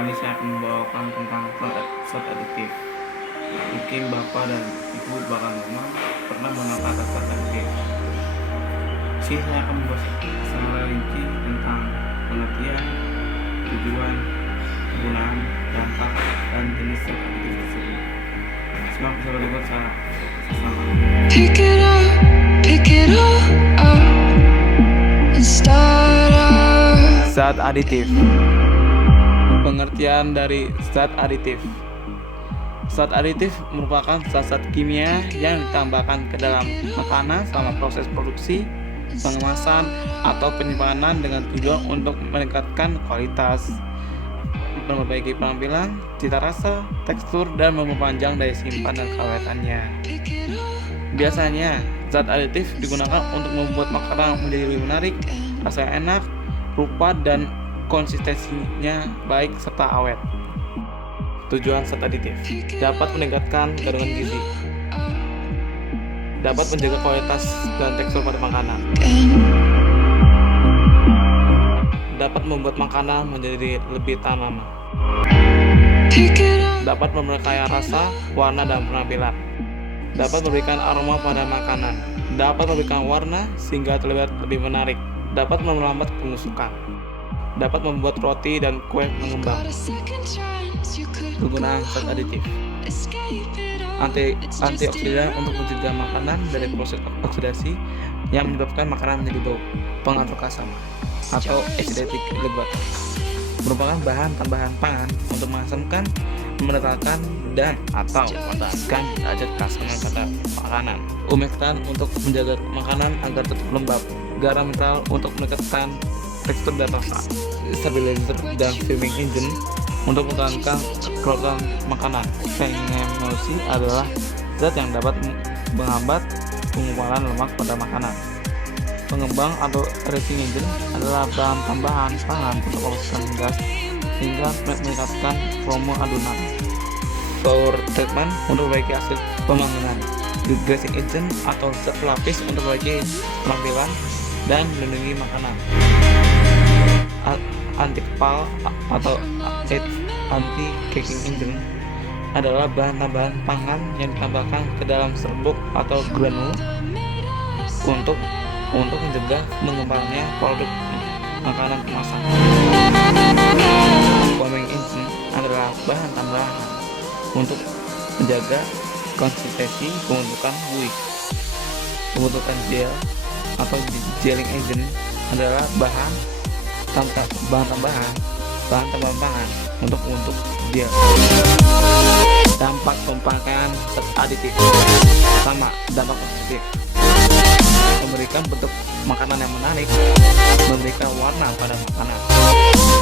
Kali saya akan membawakan tentang zat aditif. Mungkin Bapak dan Ibu bahkan Mama pernah mengenal kata zat aditif. Sini saya akan membahas secara rinci tentang pengertian, tujuan, penggunaan, dampak, dan jenis zat aditif tersebut. Semoga bisa berikut secara bersama. Pick it up and start up. Zat aditif. Pengertian dari zat aditif. Zat aditif merupakan zat-zat kimia yang ditambahkan ke dalam makanan selama proses produksi, pengemasan, atau penyimpanan dengan tujuan untuk meningkatkan kualitas, memperbaiki penampilan, cita rasa, tekstur, dan memperpanjang daya simpan dan keawetannya. Biasanya, zat aditif digunakan untuk membuat makanan menjadi lebih menarik, rasanya enak, rupa dan konsistensinya baik serta awet. Tujuan zat aditif dapat meningkatkan kandungan gizi, dapat menjaga kualitas dan tekstur pada makanan, dapat membuat makanan menjadi lebih tahan lama, dapat memperkaya rasa, warna, dan penampilan, dapat memberikan aroma pada makanan, dapat memberikan warna sehingga terlihat lebih menarik, dapat memperlambat pengusukan, dapat membuat roti dan kue mengembang. Penggunaan zat aditif: antioksidan untuk mencegah makanan dari proses oksidasi yang menyebabkan makanan menjadi bau. Pengatur kasam atau acidic regulator merupakan bahan tambahan pangan untuk mengasamkan, menetralkan, dan atau menurunkan derajat keasaman pada makanan. Umektan untuk menjaga makanan agar tetap lembab. Garam mineral untuk meningkatkan tekstur dan rasa. Stabilizer dan firming engine untuk mempertahankan kerutan makanan. Phenol adalah zat yang dapat menghambat pengumpulan lemak pada makanan. Pengembang atau racing engine adalah bahan tambahan pangan untuk melepaskan gas hingga meningkatkan volume adonan. Power treatment untuk memperbaiki hasil pembangunan. Degrading agent atau zat pelapis untuk memperbaiki penampilan dan melindungi makanan. Anti-kepal atau anti-caking engine adalah bahan tambahan pangan yang ditambahkan ke dalam serbuk atau granul untuk mencegah mengembangnya produk makanan kemasan. Foaming engine adalah bahan tambahan untuk menjaga konsistensi pembentukan buih. Pembentukan gel atau gelling agent adalah bahan tambahan pangan untuk gel. Dampak pemakaian zat aditif. Pertama, dampak positif: memberikan bentuk makanan yang menarik, memberikan warna pada makanan,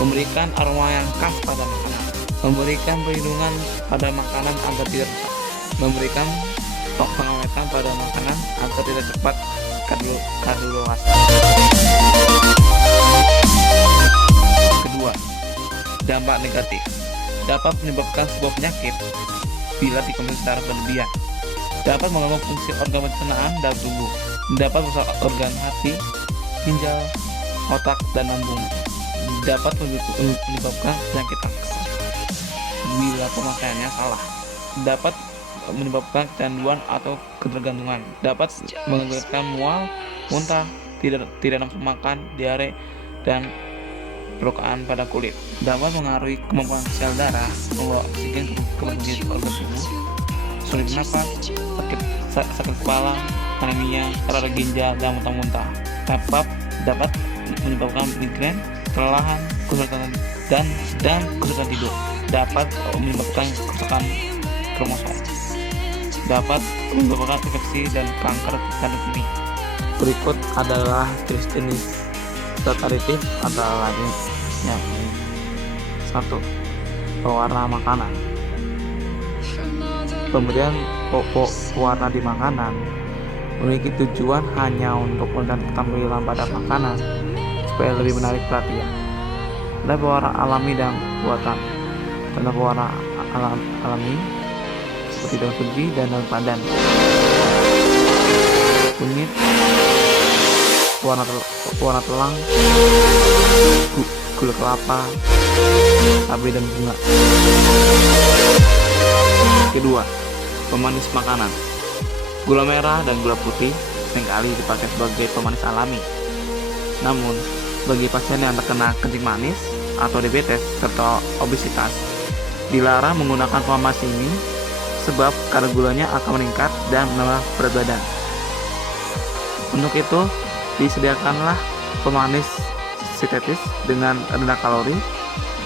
memberikan aroma yang khas pada makanan, memberikan perlindungan pada makanan agar tidak rusak, memberikan pengawetan pada makanan agar tidak cepat kadaluarsa. Kedua, dampak negatif: dapat menyebabkan sebuah penyakit bila dikonsumsi secara berlebihan, dapat mengganggu fungsi organ pencernaan dalam tubuh, dapat merusak organ hati, ginjal, otak, dan lambung, dapat menyebabkan penyakit kanker bila pemakaiannya salah, dapat menyebabkan kecanduan atau ketergantungan, dapat mengakibatkan mual, muntah, tidak nafsu makan, diare, dan perlukaan pada kulit, dapat mengaruhi kemampuan sel darah membawa oksigen ke berbagai organ tubuh, sulit bernafas, sakit kepala, anemia, radang ginjal, dan muntah-muntah, dapat menyebabkan migrain, kelelahan, kesulitan dan kesulitan tidur, dapat menyebabkan kerusakan kromosom, dapat menyebabkan infeksi dan kanker kandung kemih. Berikut adalah jenis-jenis zat aditif antara lain yakni: 1. Pewarna makanan. Pemberian pewarna di makanan memiliki tujuan hanya untuk meningkatkan tampilan pada makanan supaya lebih menarik perhatian. Ada pewarna alami dan buatan. Ada pewarna alami seperti daun suji dan daun pandan, kunyit, warna telang, gula kelapa, cabai dan bunga. Kedua, pemanis makanan. Gula merah dan gula putih seringkali dipakai sebagai pemanis alami. Namun, bagi pasien yang terkena kencing manis atau diabetes serta obesitas, dilarang menggunakan pemanis ini sebab kadar gulanya akan meningkat dan menambah berat badan. Untuk itu, disediakanlah pemanis sintetis dengan rendah kalori,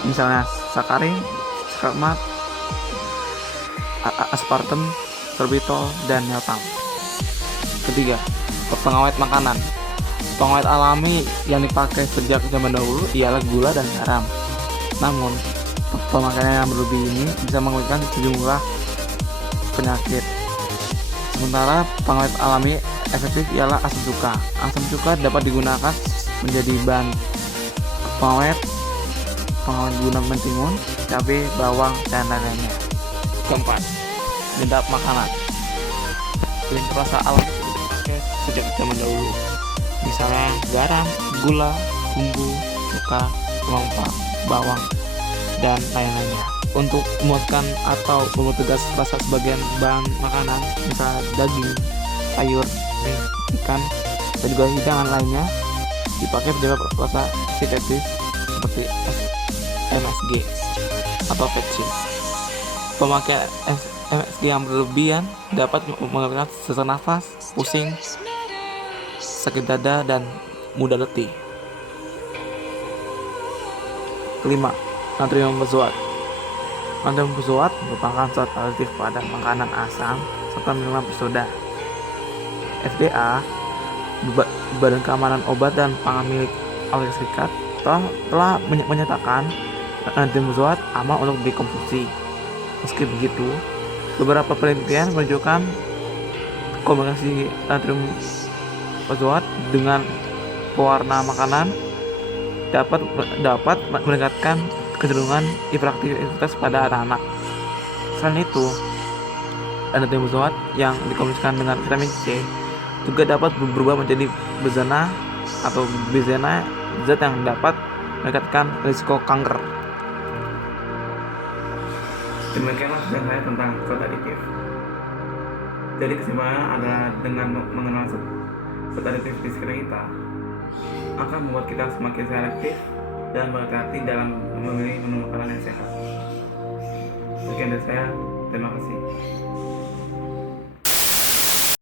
misalnya sakarin, skarmat, aspartem, sorbitol, dan meltam. Ketiga, pengawet makanan. Pengawet alami yang dipakai sejak zaman dahulu ialah gula dan garam. Namun, pemakaian yang berlebih ini bisa mengakibatkan sejumlah penyakit. Sementara pengawet alami efektif ialah asam cuka. Asam cuka dapat digunakan menjadi bahan pengawet guna mentimun, cabai, bawang, dan lain-lainnya. Keempat, penyedap makanan. Penyedap rasa alami dipakai sejak zaman dahulu. Misalnya garam, gula, bumbu, cuka, kelompak, bawang, dan lain-lainnya. Untuk memuaskan atau mempertegas rasa sebagian bahan makanan, misalnya daging, sayur, ikan, dan juga hidangan lainnya, dipakai penyedap rasa sintetis seperti MSG atau vetsin. Pemakaian MSG yang berlebihan dapat menyebabkan sesak nafas, pusing, sakit dada, dan mudah letih. Kelima, natrium benzoat. Natrium benzoat merupakan zat aktif pada makanan asam serta minuman bersoda. FDA, Badan Keamanan Obat dan Pangan milik Amerika Serikat, telah menyatakan natrium benzoat aman untuk dikonsumsi. Meski begitu, beberapa penelitian menunjukkan kombinasi natrium benzoat dengan pewarna makanan dapat meningkatkan kecenderungan hiperaktivitas pada anak-anak. Selain itu, natrium benzoat yang dikombinasikan dengan vitamin C juga dapat berubah menjadi bezana atau bezena, zat yang dapat meningkatkan risiko kanker. Demikianlah penjelasan saya tentang zat aditif. Jadi kesimpulannya adalah dengan mengenal zat aditif di sekitar kita akan membuat kita semakin selektif dan berhati-hati dalam memilih menu makanan yang sehat. Sekian dari saya, terima kasih.